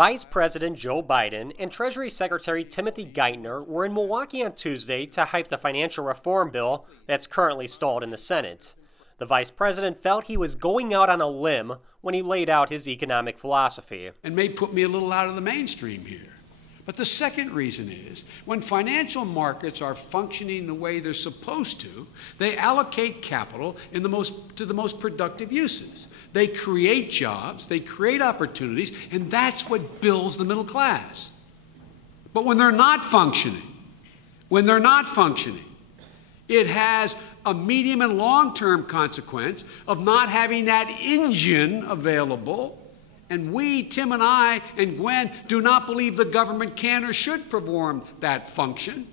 Vice President Joe Biden and Treasury Secretary Timothy Geithner were in Milwaukee on Tuesday to hype the financial reform bill that's currently stalled in the Senate. The vice president felt he was going out on a limb when he laid out his economic philosophy. And may put me a little out of the mainstream here. But the second reason is, when financial markets are functioning the way they're supposed to, they allocate capital to the most productive uses. They create jobs, they create opportunities, and that's what builds the middle class. But when they're not functioning, it has a medium and long-term consequence of not having that engine available. And we, Tim and I and Gwen, do not believe the government can or should perform that function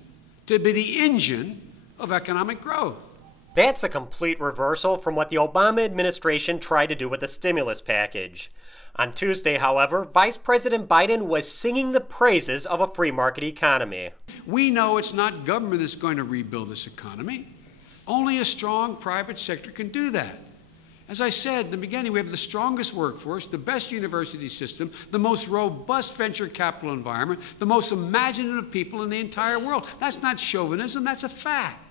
to be the engine of economic growth. That's a complete reversal from what the Obama administration tried to do with the stimulus package. On Tuesday, however, Vice President Biden was singing the praises of a free market economy. We know it's not government that's going to rebuild this economy. Only a strong private sector can do that. As I said in the beginning, we have the strongest workforce, the best university system, the most robust venture capital environment, the most imaginative people in the entire world. That's not chauvinism, that's a fact.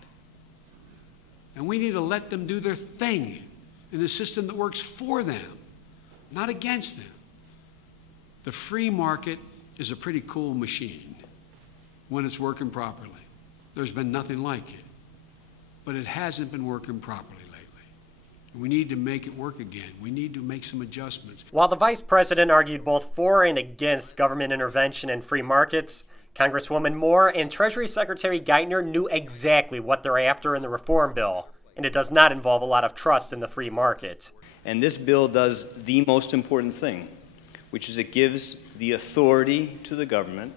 And we need to let them do their thing in a system that works for them, not against them. The free market is a pretty cool machine when it's working properly. There's been nothing like it. But it hasn't been working properly lately. We need to make it work again. We need to make some adjustments. While the vice president argued both for and against government intervention in free markets, Congresswoman Moore and Treasury Secretary Geithner knew exactly what they're after in the reform bill, and it does not involve a lot of trust in the free market. And this bill does the most important thing, which is it gives the authority to the government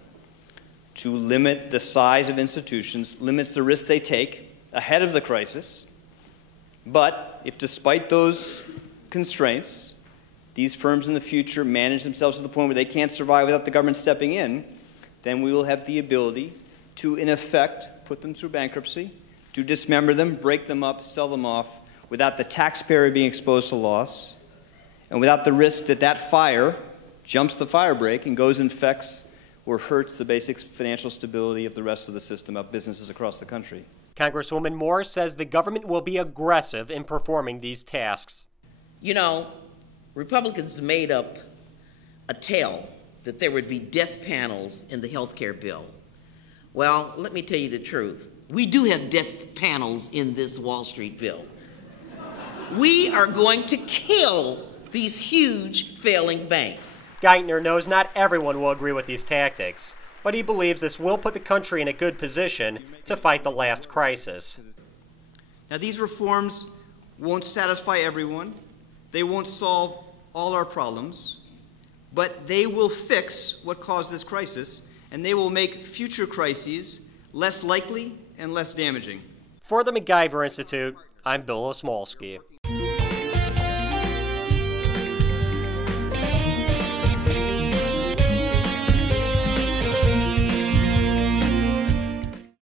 to limit the size of institutions, limits the risks they take ahead of the crisis. But if despite those constraints, these firms in the future manage themselves to the point where they can't survive without the government stepping in, then we will have the ability to, in effect, put them through bankruptcy, to dismember them, break them up, sell them off, without the taxpayer being exposed to loss, and without the risk that that fire jumps the fire break and goes and infects or hurts the basic financial stability of the rest of the system of businesses across the country. Congresswoman Moore says the government will be aggressive in performing these tasks. You know, Republicans made up a tale that there would be death panels in the health care bill. Well, let me tell you the truth. We do have death panels in this Wall Street bill. We are going to kill these huge failing banks. Geithner knows not everyone will agree with these tactics, but he believes this will put the country in a good position to fight the last crisis. Now, these reforms won't satisfy everyone. They won't solve all our problems. But they will fix what caused this crisis, and they will make future crises less likely and less damaging. For the MacGyver Institute, I'm Bill Osmolsky.